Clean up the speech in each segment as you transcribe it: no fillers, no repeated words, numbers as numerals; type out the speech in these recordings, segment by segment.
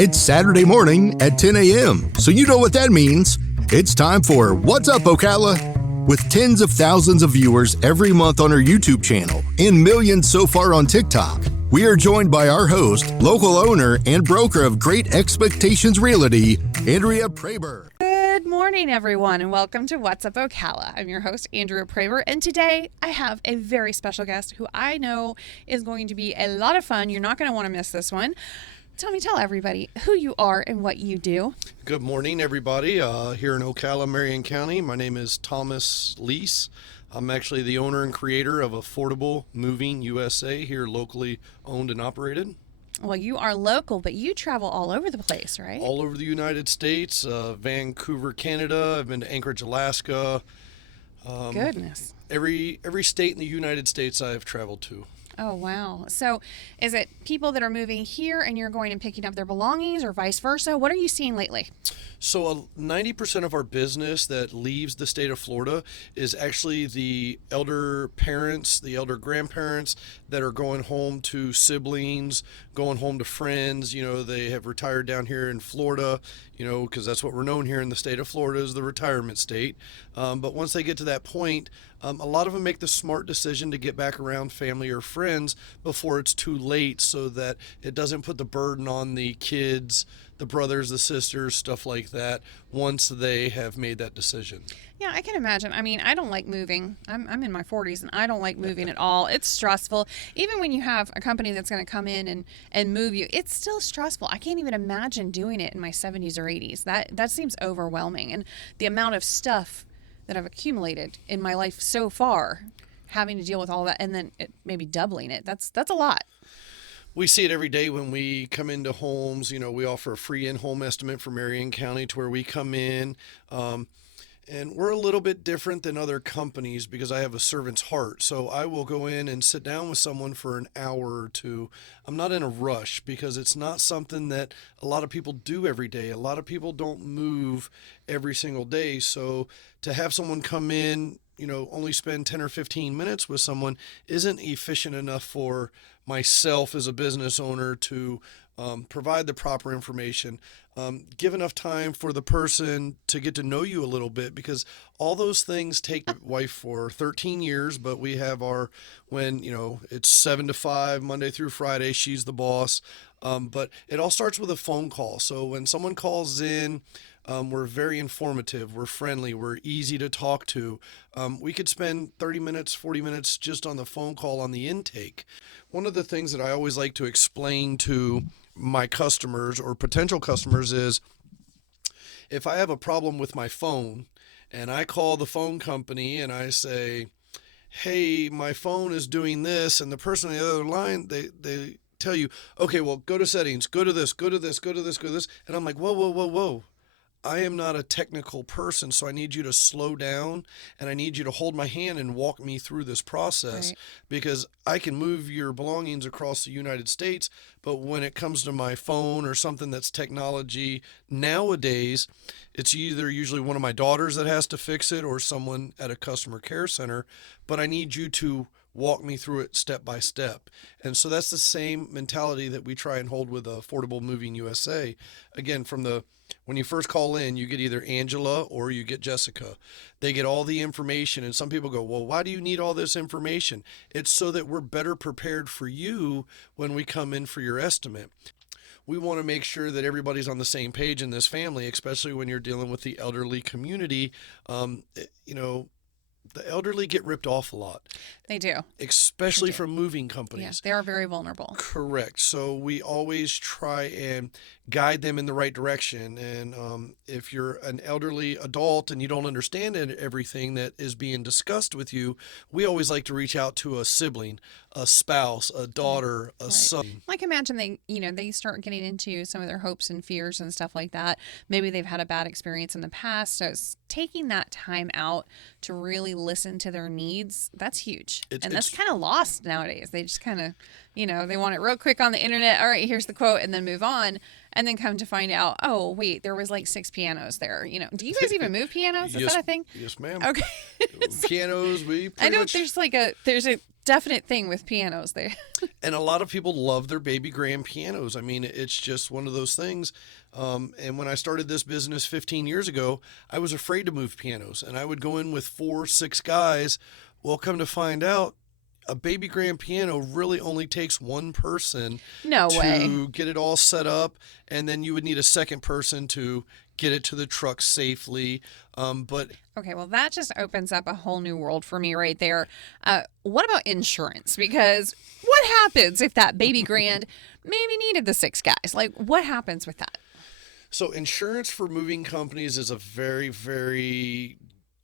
It's Saturday morning at 10 a.m., so you know what that means. It's time for What's Up, Ocala? With tens of thousands of viewers every month on our YouTube channel and millions so far on TikTok, we are joined by our host, local owner, and broker of Great Expectations Realty, Andrea Praber. Good morning, everyone, and welcome to What's Up, Ocala. I'm your host, Andrea Praber, and today I have a very special guest who I know is going to be a lot of fun. You're not going to want to miss this one. Tell everybody who you are and what you do. Good morning, everybody. Here in Ocala, Marion County, my name is Thomas Lease. I'm actually the owner and creator of Affordable Moving USA, here locally owned and operated. Well, you are local, but you travel all over the place, right? All over the United States, Vancouver, Canada. I've been to Anchorage, Alaska. Goodness. Every state in the United States I've traveled to. Oh, wow. So is it people that are moving here and you're going and picking up their belongings or vice versa? What are you seeing lately? So 90% of our business that leaves the state of Florida is actually the elder parents, the elder grandparents that are going home to siblings, going home to friends. You know, they have retired down here in Florida, you know, because that's what we're known here in the state of Florida is the retirement state. But once they get to that point, a lot of them make the smart decision to get back around family or friends before it's too late so that it doesn't put the burden on the kids, the brothers, the sisters, stuff like that, once they have made that decision. Yeah, I can imagine. I mean, I don't like moving. I'm in my 40s and I don't like moving at all. It's stressful. Even when you have a company that's going to come in and move you, it's still stressful. I can't even imagine doing it in my 70s or 80s. That seems overwhelming. And the amount of stuff that I've accumulated in my life so far, having to deal with all that and then maybe doubling it, that's a lot. We see it every day when we come into homes. You know, we offer a free in-home estimate for Marion County to where we come in. And we're a little bit different than other companies because I have a servant's heart. So I will go in and sit down with someone for an hour or two. I'm not in a rush because it's not something that a lot of people do every day. A lot of people don't move every single day. So to have someone come in, you know, only spend 10 or 15 minutes with someone isn't efficient enough for myself as a business owner to provide the proper information, give enough time for the person to get to know you a little bit, because all those things take my wife for 13 years, but we have when, you know, it's 7 to 5, Monday through Friday, she's the boss. But it all starts with a phone call. So when someone calls in, we're very informative, we're friendly, we're easy to talk to. We could spend 30 minutes, 40 minutes just on the phone call on the intake. One of the things that I always like to explain to my customers or potential customers is if I have a problem with my phone and I call the phone company and I say, hey, my phone is doing this, and the person on the other line, they tell you, okay, well, go to settings, go to this, go to this, go to this, go to this. And I'm like, whoa. I am not a technical person, so I need you to slow down and I need you to hold my hand and walk me through this process, right? Because I can move your belongings across the United States, but when it comes to my phone or something that's technology nowadays, it's either usually one of my daughters that has to fix it or someone at a customer care center, but I need you to walk me through it step by step. And so that's the same mentality that we try and hold with Affordable Moving USA. Again, when you first call in, you get either Angela or you get Jessica. They get all the information, and some people go, well, why do you need all this information? It's so that we're better prepared for you when we come in for your estimate. We want to make sure that everybody's on the same page in this family, especially when you're dealing with the elderly community. You know, the elderly get ripped off a lot. They do. Especially from moving companies. Yes, they are very vulnerable. Correct. So we always try and guide them in the right direction. And if you're an elderly adult and you don't understand everything that is being discussed with you, we always like to reach out to a sibling, a spouse, a daughter, a son. Like imagine they start getting into some of their hopes and fears and stuff like that. Maybe they've had a bad experience in the past. So it's taking that time out to really listen to their needs, that's huge. That's kind of lost nowadays. They just kind of, they want it real quick on the internet. All right, here's the quote, and then move on. And then come to find out, oh, wait, there was like 6 pianos there. Do you guys even move pianos? Is that a thing? Yes, ma'am. Okay. Pianos, I know there's a definite thing with pianos there. And a lot of people love their baby grand pianos. I mean, it's just one of those things. And when I started this business 15 years ago, I was afraid to move pianos, and I would go in with 4, 6 guys. Well, come to find out, a baby grand piano really only takes one person No way. to get it all set up, and then you would need a second person to get it to the truck safely. But Okay, well, that just opens up a whole new world for me right there. What about insurance? Because what happens if that baby grand maybe needed the 6 guys? Like, what happens with that? so insurance for moving companies is a very, very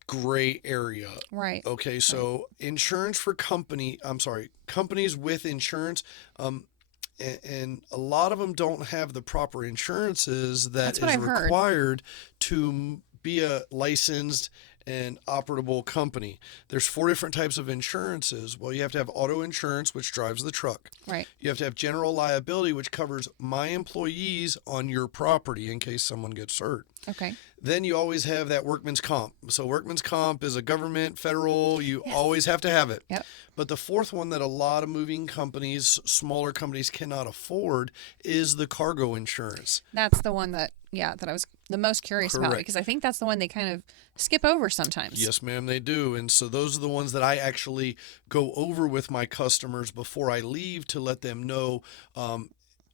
gray area. Right. Okay, so insurance for companies with insurance, and a lot of them don't have the proper insurances That's that what is I've heard. required to be a licensed and operable company. There's 4 different types of insurances. Well, you have to have auto insurance, which drives the truck. Right. You have to have general liability, which covers my employees on your property in case someone gets hurt. Okay. Then you always have that workman's comp. So workman's comp is a government, federal, you always have to have it. Yep. But the fourth one that a lot of moving companies, smaller companies cannot afford is the cargo insurance. That's the one that I was the most curious about, Correct. because I think that's the one they kind of skip over sometimes. Yes, ma'am, they do. And so those are the ones that I actually go over with my customers before I leave to let them know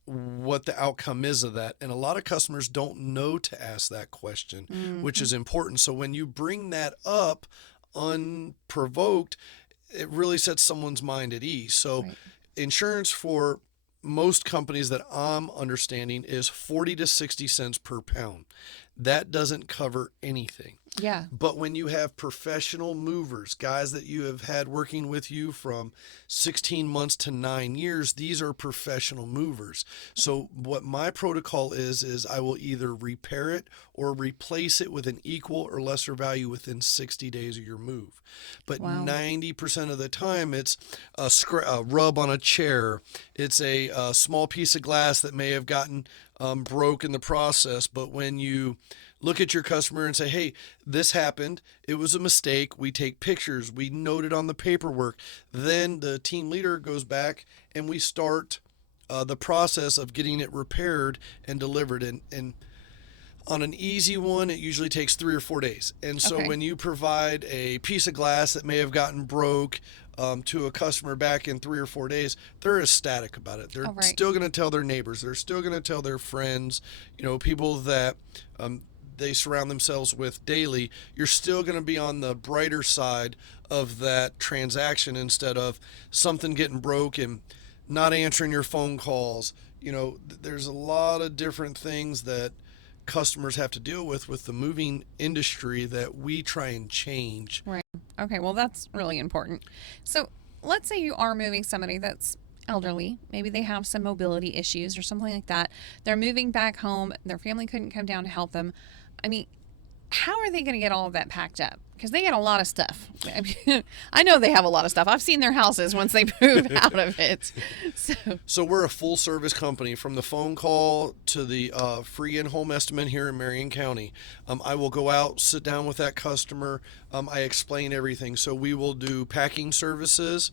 what the outcome is of that. And a lot of customers don't know to ask that question, which is important. So when you bring that up unprovoked, it really sets someone's mind at ease. So Right. insurance for most companies that I'm understanding is 40 to 60 cents per pound. That doesn't cover anything. Yeah. But when you have professional movers, guys that you have had working with you from 16 months to 9 years, these are professional movers. So what my protocol is I will either repair it or replace it with an equal or lesser value within 60 days of your move. But Wow. 90% of the time, it's a rub on a chair. It's a small piece of glass that may have gotten broke in the process. But when you look at your customer and say, hey, this happened, it was a mistake, we take pictures, we note it on the paperwork, then the team leader goes back and we start the process of getting it repaired and delivered. And on an easy one, it usually takes 3 or 4 days. And so Okay. when you provide a piece of glass that may have gotten broke to a customer back in 3 or 4 days, they're ecstatic about it. They're Oh, right. still going to tell their neighbors. They're still going to tell their friends, people that they surround themselves with daily. You're still going to be on the brighter side of that transaction instead of something getting broke and not answering your phone calls. There's a lot of different things that customers have to deal with the moving industry that we try and change. Right. Okay, well, that's really important. So let's say you are moving somebody that's elderly. Maybe they have some mobility issues or something like that. They're moving back home. Their family couldn't come down to help them. I mean, how are they going to get all of that packed up? Because they get a lot of stuff. I know they have a lot of stuff. I've seen their houses once they move out of it. So we're a full service company from the phone call to the free in-home estimate here in Marion County. I will go out, sit down with that customer. I explain everything. So we will do packing services.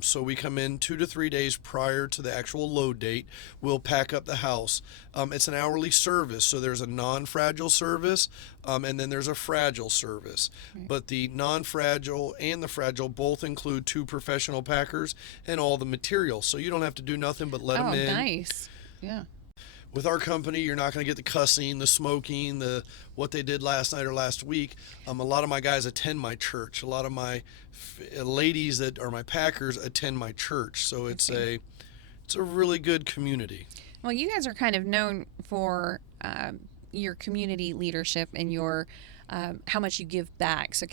So we come in 2 to 3 days prior to the actual load date. We'll pack up the house. It's an hourly service, so there's a non-fragile service, and then there's a fragile service. But the non-fragile and the fragile both include 2 professional packers and all the materials. So you don't have to do nothing but let them in. Oh, nice. Yeah. With our company, you're not going to get the cussing, the smoking, the what they did last night or last week. A lot of my guys attend my church. A lot of my ladies that are my packers attend my church. So it's a really good community. Well, you guys are kind of known for your community leadership and your how much you give back. So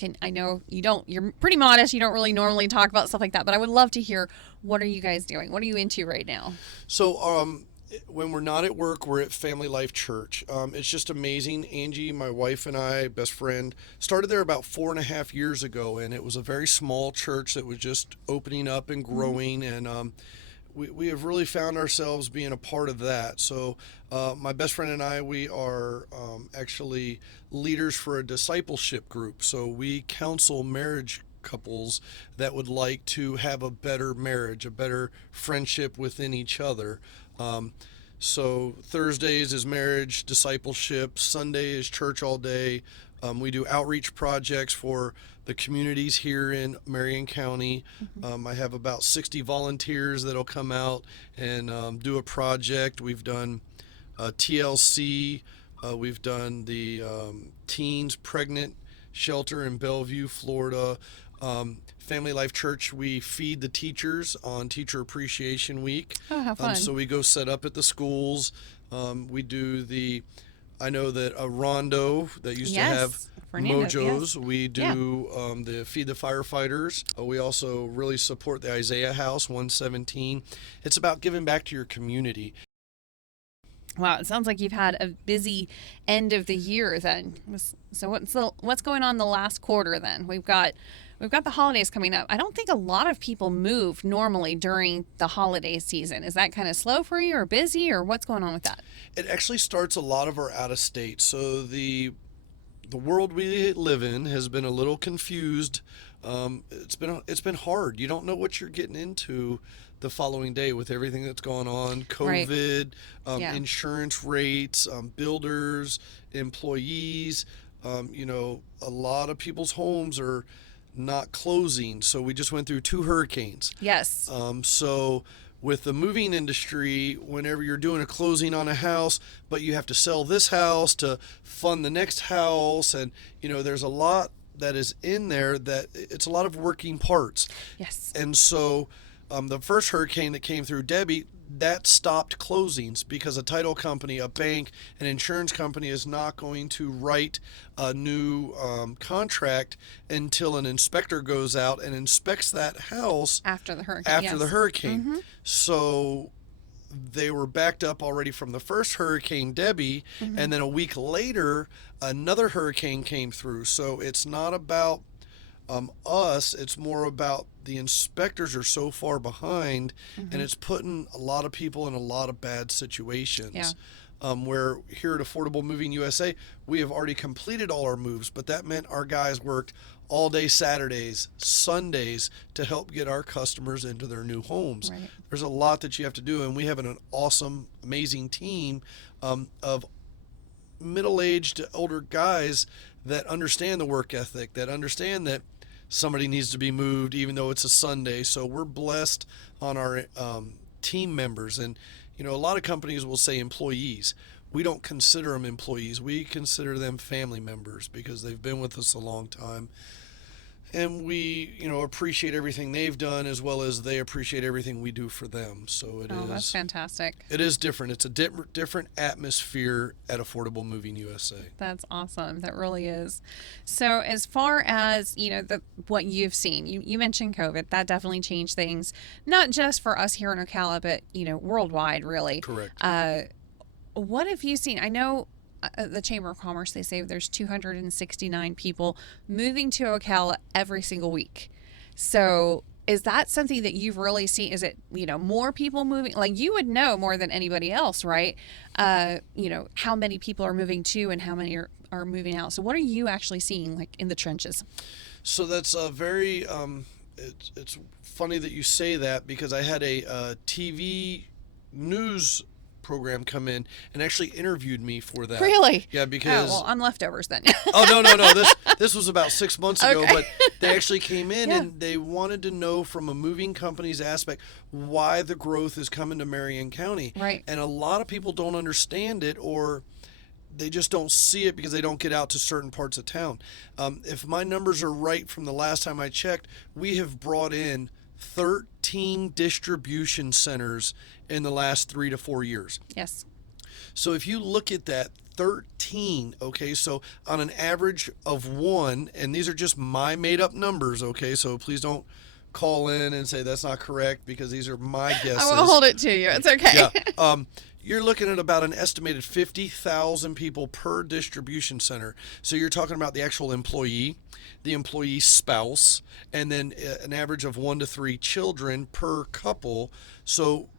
you're pretty modest. You don't really normally talk about stuff like that, but I would love to hear, what are you guys doing? What are you into right now? So when we're not at work, we're at Family Life Church. It's just amazing. Angie, my wife, and I, best friend, started there about 4.5 years ago, and it was a very small church that was just opening up and growing, and we have really found ourselves being a part of that. So my best friend and I, we are actually leaders for a discipleship group. So we counsel marriage couples that would like to have a better marriage, a better friendship within each other. So Thursdays is marriage discipleship, Sunday is church all day. We do outreach projects for the communities here in Marion County. I have about 60 volunteers that'll come out and do a project. We've done TLC. We've done the teens pregnant shelter in Bellevue, Florida. Family Life Church, we feed the teachers on Teacher Appreciation Week. Oh, how fun. So we go set up at the schools. We do I know that Rondo that used to have Fernando, Mojos. yes. We do the Feed the Firefighters. We also really support the Isaiah House 117. It's about giving back to your community. Wow, it sounds like you've had a busy end of the year then. So what's going on the last quarter then? We've got the holidays coming up. I don't think a lot of people move normally during the holiday season. Is that kind of slow for you or busy, or what's going on with that? It actually starts a lot of our out of state. So the world we live in has been a little confused. It's been hard. You don't know what you're getting into the following day with everything that's going on. COVID, insurance rates, builders, employees. A lot of people's homes are not closing. So we just went through 2 hurricanes. Yes. So with the moving industry, whenever you're doing a closing on a house, but you have to sell this house to fund the next house, and there's a lot that is in there that it's a lot of working parts. Yes. And so the first hurricane that came through, Debbie, that stopped closings because a title company, a bank, an insurance company is not going to write a new contract until an inspector goes out and inspects that house After the hurricane. Mm-hmm. So they were backed up already from the first hurricane, Debbie, and then a week later, another hurricane came through. So it's not about us, it's more about the inspectors are so far behind, and it's putting a lot of people in a lot of bad situations. Yeah. Where here at Affordable Moving USA, we have already completed all our moves, but that meant our guys worked all day Saturdays, Sundays to help get our customers into their new homes. Right. There's a lot that you have to do, and we have an awesome, amazing team of middle-aged, older guys that understand the work ethic, that understand that somebody needs to be moved even though it's a Sunday. So we're blessed on our team members. And a lot of companies will say employees. We don't consider them employees. We consider them family members because they've been with us a long time. And we, appreciate everything they've done as well as they appreciate everything we do for them. So that's fantastic. It is different. It's a different atmosphere at Affordable Moving USA. That's awesome. That really is. So as far as, what you've seen, you mentioned COVID, that definitely changed things, not just for us here in Ocala, but, worldwide, really. Correct. What have you seen? I know the Chamber of Commerce, they say there's 269 people moving to Ocala every single week. So is that something that you've really seen? Is it, more people moving? Like, you would know more than anybody else, right? How many people are moving to and how many are moving out. So what are you actually seeing, like, in the trenches? So that's a very, it's funny that you say that because I had a TV news program come in and actually interviewed me for that. Really? Yeah, because I'm leftovers then. Oh, no. This was about 6 months ago, Okay. but they actually came in and they wanted to know from a moving company's aspect why the growth is coming to Marion County. Right. And a lot of people don't understand it, or they just don't see it because they don't get out to certain parts of town. If my numbers are right from the last time I checked, we have brought in 13 distribution centers in the last 3 to 4 years. Yes. So if you look at that, 13, okay, so on an average of 1, and these are just my made up numbers, okay, so please don't call in and say that's not correct because these are my guesses. I won't hold it to you. It's okay. Yeah. You're looking at about an estimated 50,000 people per distribution center. So you're talking about the actual employee, the employee spouse, and then an average of 1 to 3 children per couple. So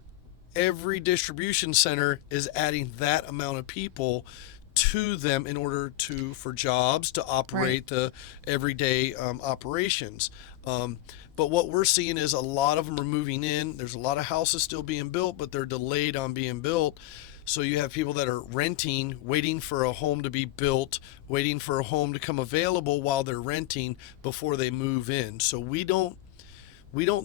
every distribution center is adding that amount of people to them in order for jobs to operate the everyday operations. But what we're seeing is a lot of them are moving in. There's a lot of houses still being built, but they're delayed on being built. So you have people that are renting, waiting for a home to be built, waiting for a home to come available while they're renting before they move in. So we don't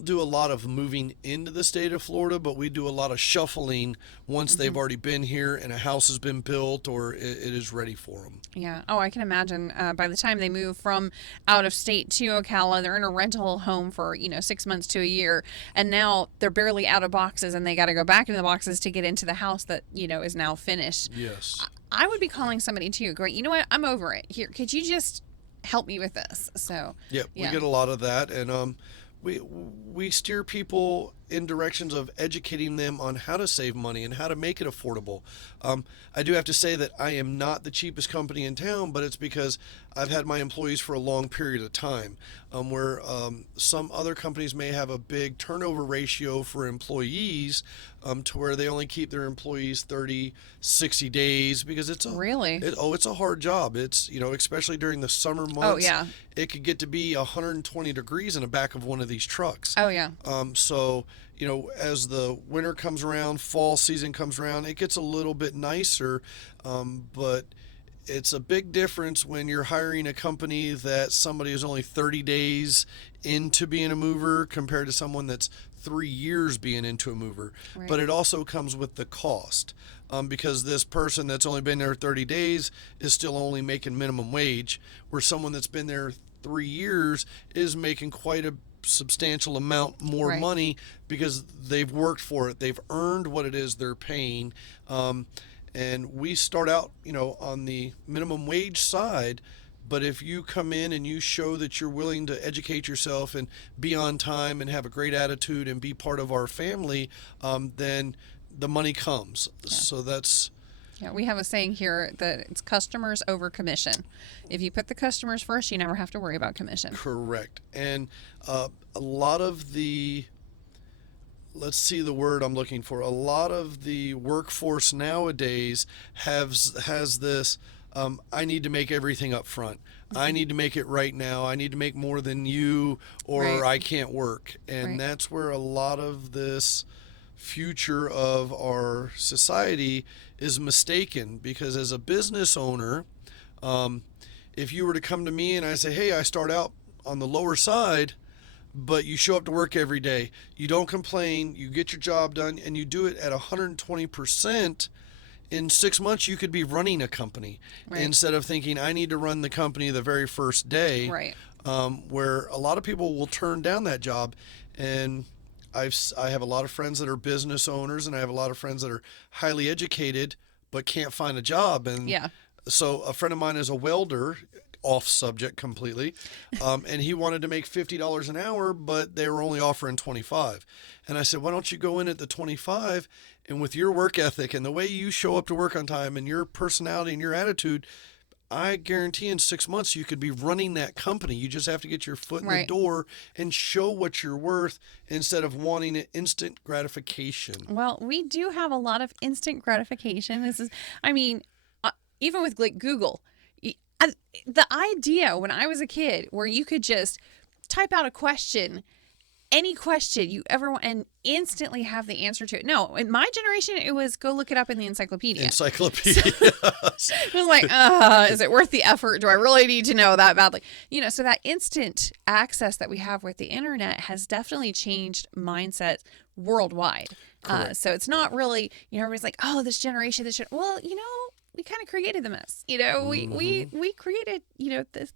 do a lot of moving into the state of Florida, but we do a lot of shuffling once they've already been here and a house has been built or it is ready for them. Yeah. Oh, I can imagine by the time they move from out of state to Ocala, they're in a rental home for, 6 months to a year. And now they're barely out of boxes and they got to go back into the boxes to get into the house that, is now finished. Yes. I would be calling somebody too. Great. You know what? I'm over it. Here, could you just help me with this? So, yeah. We get a lot of that. And, we steer people in directions of educating them on how to save money and how to make it affordable. I do have to say that I am not the cheapest company in town, but it's because I've had my employees for a long period of time, where some other companies may have a big turnover ratio for employees, to where they only keep their employees 30, 60 days because it's it's a hard job. It's, especially during the summer months. Oh, yeah. It could get to be 120 degrees in the back of one of these trucks. Oh, yeah. So, as the winter comes around, fall season comes around, it gets a little bit nicer, but it's a big difference when you're hiring a company that somebody is only 30 days into being a mover compared to someone that's 3 years being into a mover. Right. But it also comes with the cost, because this person that's only been there 30 days is still only making minimum wage, where someone that's been there 3 years is making quite a substantial amount more money because they've worked for it. They've earned what it is they're paying. And we start out, on the minimum wage side, but if you come in and you show that you're willing to educate yourself and be on time and have a great attitude and be part of our family, then the money comes. Yeah. So that's... Yeah, we have a saying here that it's customers over commission. If you put the customers first, you never have to worry about commission. Correct. And a lot of the, let's see the word I'm looking for, a lot of the workforce nowadays has this, I need to make everything up front. I need to make it right now. I need to make more than you, or I can't work. And that's where a lot of this future of our society is mistaken, because as a business owner, if you were to come to me and I say, hey, I start out on the lower side, but you show up to work every day, you don't complain, you get your job done, and you do it at 120%, in 6 months you could be running a company instead of thinking I need to run the company the very first day, where a lot of people will turn down that job. And I have a lot of friends that are business owners, and I have a lot of friends that are highly educated but can't find a job. And so a friend of mine is a welder, off subject completely, and he wanted to make $50 an hour, but they were only offering 25. And I said, why don't you go in at the 25, and with your work ethic and the way you show up to work on time and your personality and your attitude, I guarantee in 6 months you could be running that company. You just have to get your foot in the door and show what you're worth instead of wanting an instant gratification. Well, we do have a lot of instant gratification. This is, even with like Google, the idea when I was a kid where you could just type out a question, any question you ever want, and instantly have the answer to it. No, in my generation, it was go look it up in the encyclopedia. So, it was like, is it worth the effort? Do I really need to know that badly? So that instant access that we have with the internet has definitely changed mindsets worldwide. So it's not really, everybody's like, oh, this generation, well, we kind of created the mess. We created,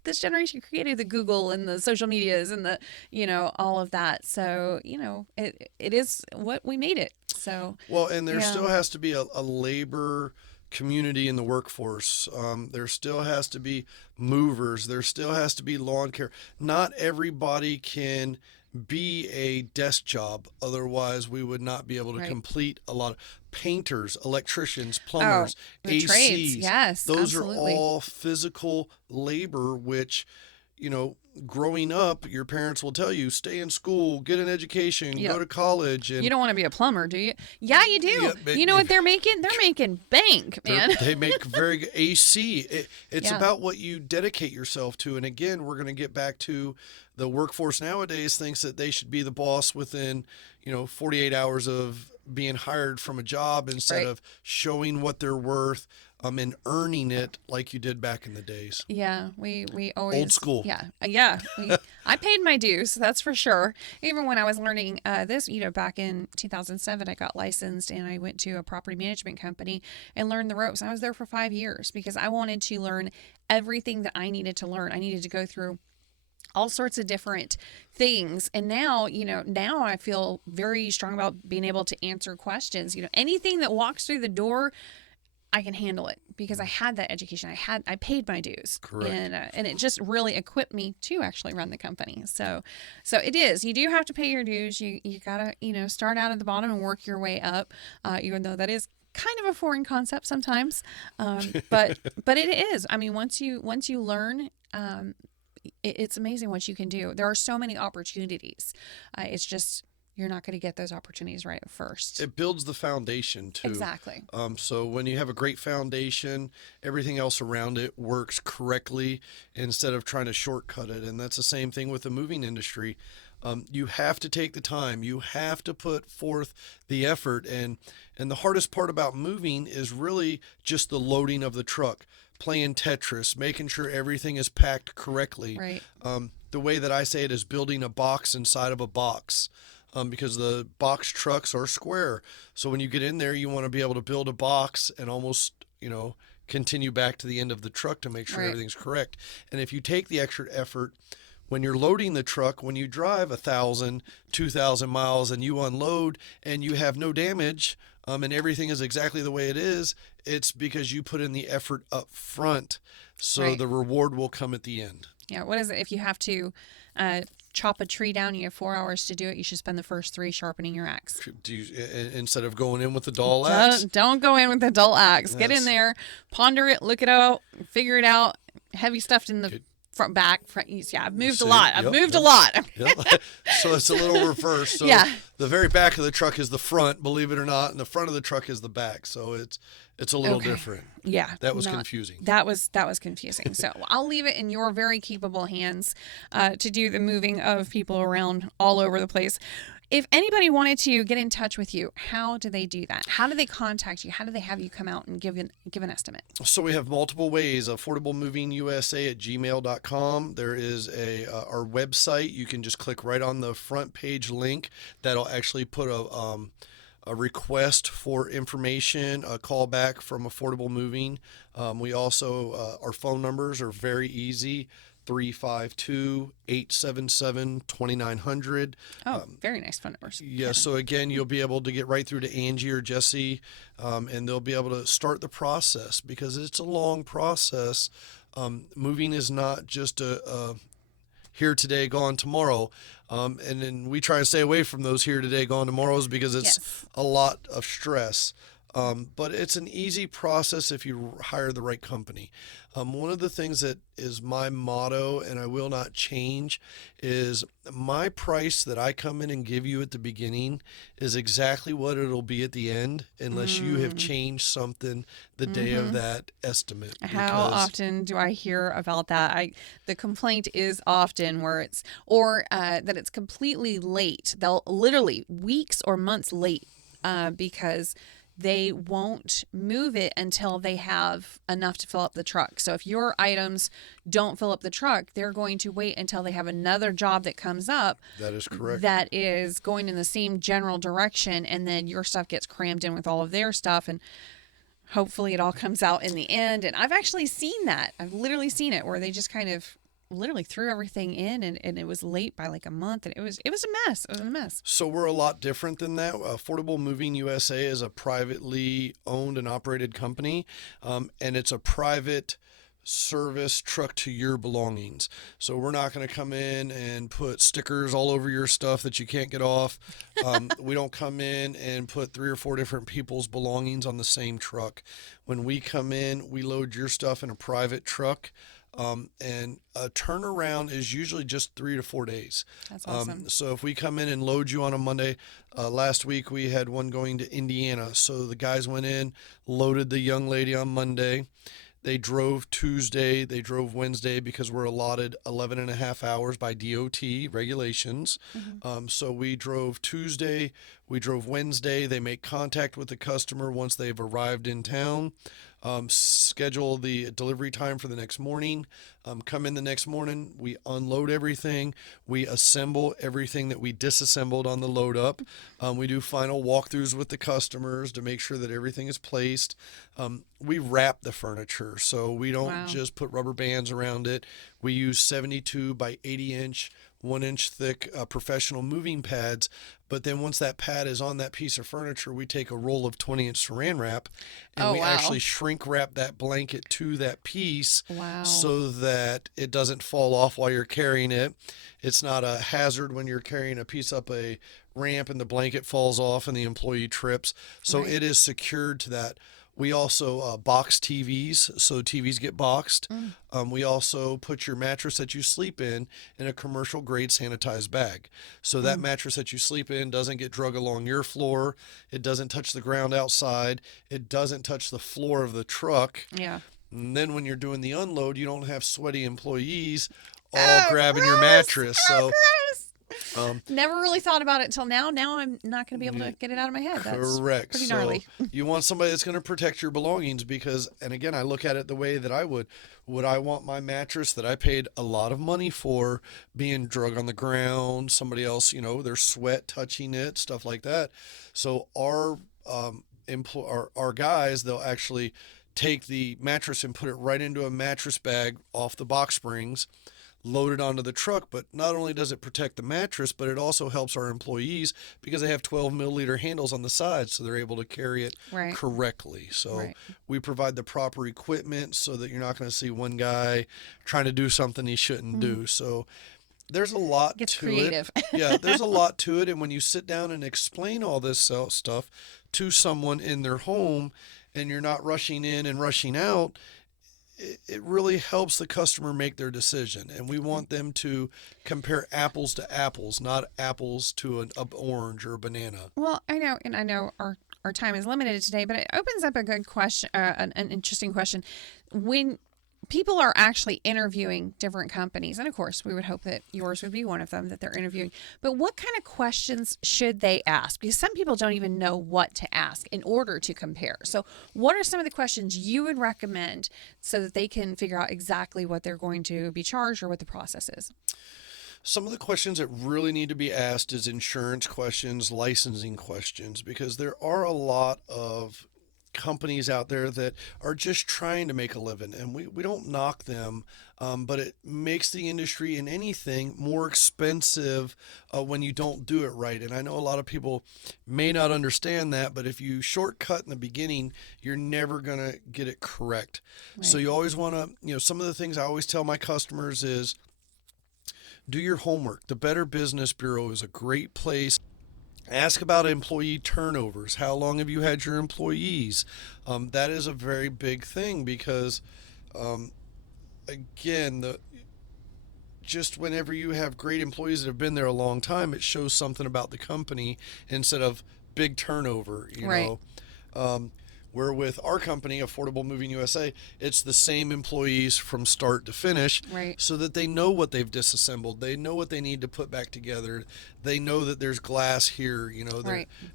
this generation created the Google and the social medias and the, all of that. So, it is what we made it. So, well, and there still has to be a labor community in the workforce. There still has to be movers. There still has to be lawn care. Not everybody can be a desk job. Otherwise, we would not be able to complete a lot of painters, electricians, plumbers, the ACs. Trades. Yes, those absolutely. are all physical labor, which growing up, your parents will tell you, stay in school, get an education, Yep. go to college. And You don't want to be a plumber, do you? Yeah, you do. Yeah, but You know what they're making? They're making bank, man. they make very good AC. It's Yeah. about what you dedicate yourself to. And again, we're going to get back to the workforce nowadays thinks that they should be the boss within, 48 hours of being hired from a job instead Right. of showing what they're worth and earning it like you did back in the days. Yeah, we always Old school. Yeah, yeah. I paid my dues, that's for sure. Even when I was learning this, back in 2007, I got licensed and I went to a property management company and learned the ropes. I was there for 5 years because I wanted to learn everything that I needed to learn. I needed to go through all sorts of different things. And now, now I feel very strong about being able to answer questions. Anything that walks through the door, I can handle it because I had that education. I paid my dues. Correct. And it just really equipped me to actually run the company. So it is. You do have to pay your dues. You gotta, start out at the bottom and work your way up. Even though that is kind of a foreign concept sometimes, but it is. I mean, once you learn, it's amazing what you can do. There are so many opportunities. It's just you're not going to get those opportunities right at first. It builds the foundation too. Exactly. So when you have a great foundation, everything else around it works correctly instead of trying to shortcut it. And that's the same thing with the moving industry. You have to take the time. You have to put forth the effort. And the hardest part about moving is really just the loading of the truck, playing Tetris, making sure everything is packed correctly. Right. The way that I say it is building a box inside of a box. Because the box trucks are square. So when you get in there, you want to be able to build a box and almost, continue back to the end of the truck to make sure Right. everything's correct. And if you take the extra effort when you're loading the truck, when you drive 1,000, 2,000 miles and you unload and you have no damage, and everything is exactly the way it is, it's because you put in the effort up front. So Right. the reward will come at the end. Yeah. What is it? If you have to chop a tree down, you have 4 hours to do it. You should spend the first 3 sharpening your axe. Instead of going in with the dull axe. Don't go in with the dull axe. Get in That's- there, ponder it, look it out, figure it out. Heavy stuff in the front. Yeah, I've moved a See? lot. I've Yep, moved yep. a lot. Yep. So it's a little reverse. So Yeah. the very back of the truck is the front, believe it or not, and the front of the truck is the back. So it's a little Okay. different. Yeah. That was confusing. That was confusing. So I'll leave it in your very capable hands to do the moving of people around all over the place. If anybody wanted to get in touch with you, how do they do that? How do they contact you? How do they have you come out and give an estimate? So we have multiple ways. AffordableMovingUSA@gmail.com. There is our website. You can just click right on the front page link. That'll actually put a request for information, a call back from Affordable Moving. We also, our phone numbers are very easy. 352-877-2900. Oh, very nice phone numbers. Yeah, so again, you'll be able to get right through to Angie or Jesse, and they'll be able to start the process because it's a long process. Moving is not just a here today, gone tomorrow. And then we try and stay away from those here today, gone tomorrows because it's Yes. a lot of stress. But it's an easy process if you hire the right company. One of the things that is my motto, and I will not change, is my price that I come in and give you at the beginning is exactly what it'll be at the end, unless you have changed something the day of that estimate. How Because- often do I hear about that? The complaint is often where it's, or that it's completely late. They'll literally weeks or months late because they won't move it until they have enough to fill up the truck. So if your items don't fill up the truck, they're going to wait until they have another job that comes up That is correct. that is going in the same general direction, and then your stuff gets crammed in with all of their stuff, and hopefully it all comes out in the end. And I've actually seen that. I've literally seen it where they just kind of literally threw everything in and it was late by like a month, and it was a mess. It was a mess. So we're a lot different than that. Affordable Moving USA is a privately owned and operated company, and it's a private service truck to your belongings. So we're not going to come in and put stickers all over your stuff that you can't get off. We don't come in and put 3 or 4 different people's belongings on the same truck. When we come in, we load your stuff in a private truck. And a turnaround is usually just 3 to 4 days. That's awesome. So if we come in and load you on a Monday, last week we had one going to Indiana. So the guys went in, loaded the young lady on Monday. They drove Tuesday, they drove Wednesday because we're allotted 11 and a half hours by DOT regulations. So we drove Tuesday, we drove Wednesday. They make contact with the customer once they've arrived in town, schedule the delivery time for the next morning, come in the next morning, we unload everything, we assemble everything that we disassembled on the load up. We do final walkthroughs with the customers to make sure that everything is placed. We wrap the furniture, so we don't just put rubber bands around it. We use 72 by 80 inch, 1 inch thick professional moving pads. But then once that pad is on that piece of furniture, we take a roll of 20 inch saran wrap and we actually shrink wrap that blanket to that piece so that it doesn't fall off while you're carrying it. It's not a hazard when you're carrying a piece up a ramp and the blanket falls off and the employee trips. So it is secured to that. We also box TVs, so TVs get boxed. We also put your mattress that you sleep in a commercial grade sanitized bag. So that mattress that you sleep in doesn't get drug along your floor. It doesn't touch the ground outside. It doesn't touch the floor of the truck. Yeah. And then when you're doing the unload, you don't have sweaty employees all grabbing your mattress. So never really thought about it till now. Now I'm not going to be able to get it out of my head. That's correct. pretty gnarly. So you want somebody that's going to protect your belongings because, and again, I look at it the way that I would. Would I want my mattress that I paid a lot of money for being drug on the ground, somebody else, their sweat touching it, stuff like that. So our guys, they'll actually take the mattress and put it right into a mattress bag off the box springs, load it onto the truck. But not only does it protect the mattress, but it also helps our employees because they have 12 milliliter handles on the side, so they're able to carry it correctly. So we provide the proper equipment so that you're not going to see one guy trying to do something he shouldn't do. So there's a lot Gets to creative. it. Yeah, there's a lot to it. And when you sit down and explain all this stuff to someone in their home and you're not rushing in and rushing out, it really helps the customer make their decision. And we want them to compare apples to apples, not apples to an orange or a banana. Well, I know our time is limited today, but it opens up a good question, an interesting question. When people are actually interviewing different companies, and of course we would hope that yours would be one of them that they're interviewing, but what kind of questions should they ask? Because some people don't even know what to ask in order to compare. So what are some of the questions you would recommend so that they can figure out exactly what they're going to be charged or what the process is? Some of the questions that really need to be asked is insurance questions, licensing questions, because there are a lot of companies out there that are just trying to make a living, and we don't knock them, but it makes the industry in anything more expensive when you don't do it right. And I know a lot of people may not understand that, but if you shortcut in the beginning, you're never going to get it correct. So you always want to, some of the things I always tell my customers is do your homework. The Better Business Bureau is a great place. Ask about employee turnovers. How long have you had your employees? That is a very big thing because, again, just whenever you have great employees that have been there a long time, it shows something about the company instead of big turnover, you know. Where with our company, Affordable Moving USA, it's the same employees from start to finish so that they know what they've disassembled. They know what they need to put back together. They know that there's glass here.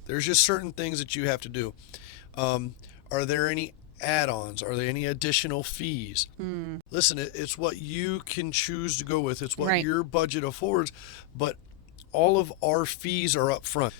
There's just certain things that you have to do. Are there any add-ons? Are there any additional fees? Listen, it's what you can choose to go with. It's what your budget affords, but all of our fees are up front.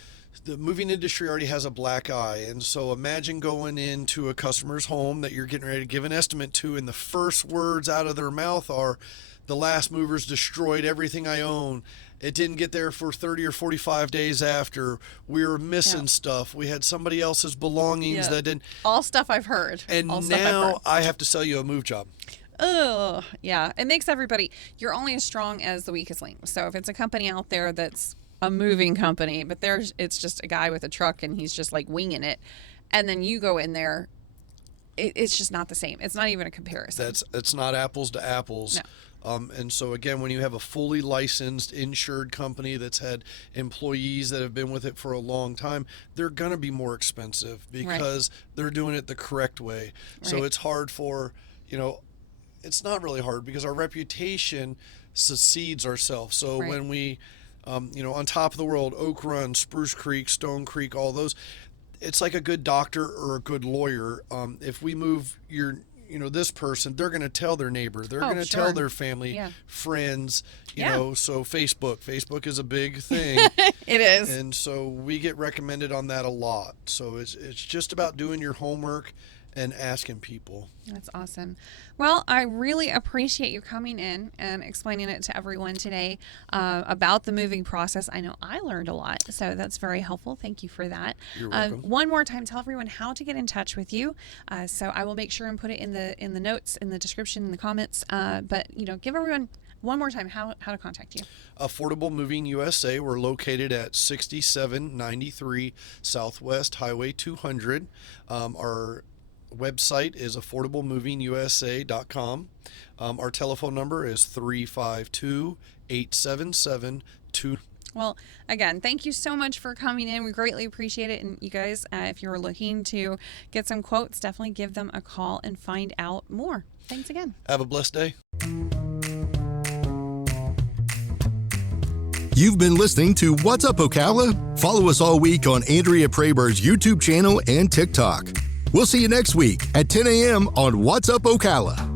The moving industry already has a black eye, and so imagine going into a customer's home that you're getting ready to give an estimate to, and the first words out of their mouth are, the last movers destroyed everything I own. It didn't get there for 30 or 45 days after. We were missing stuff. We had somebody else's belongings that didn't. All stuff I've heard. And now I have to sell you a move job. Oh, yeah. It makes everybody, you're only as strong as the weakest link. So if it's a company out there that's a moving company, but it's just a guy with a truck and he's just like winging it, and then you go in there, it's just not the same. It's not even a comparison. It's not apples to apples. No. And so again, when you have a fully licensed, insured company that's had employees that have been with it for a long time, they're going to be more expensive because they're doing it the correct way. So it's hard for, it's not really hard because our reputation succeeds ourselves. So when we, on top of the world, Oak Run, Spruce Creek, Stone Creek, all those, it's like a good doctor or a good lawyer. If we move this person, they're going to tell their neighbor, they're going to tell their family, friends, so Facebook is a big thing. It is. And so we get recommended on that a lot. So it's just about doing your homework and asking people. That's awesome. Well, I really appreciate you coming in and explaining it to everyone today about the moving process. I know I learned a lot, so that's very helpful. Thank you for that. You're welcome. One more time, tell everyone how to get in touch with you. So I will make sure and put it in the notes, in the description, in the comments. But give everyone one more time how to contact you. Affordable Moving USA. We're located at 6793 Southwest Highway 200. Our website is affordablemovingusa.com. Our telephone number is 352-877-2. Well, again, thank you so much for coming in. We greatly appreciate it. And you guys, if you're looking to get some quotes, definitely give them a call and find out more. Thanks again. Have a blessed day. You've been listening to What's Up, Ocala? Follow us all week on Andrea Praber's YouTube channel and TikTok. We'll see you next week at 10 a.m. on What's Up, Ocala.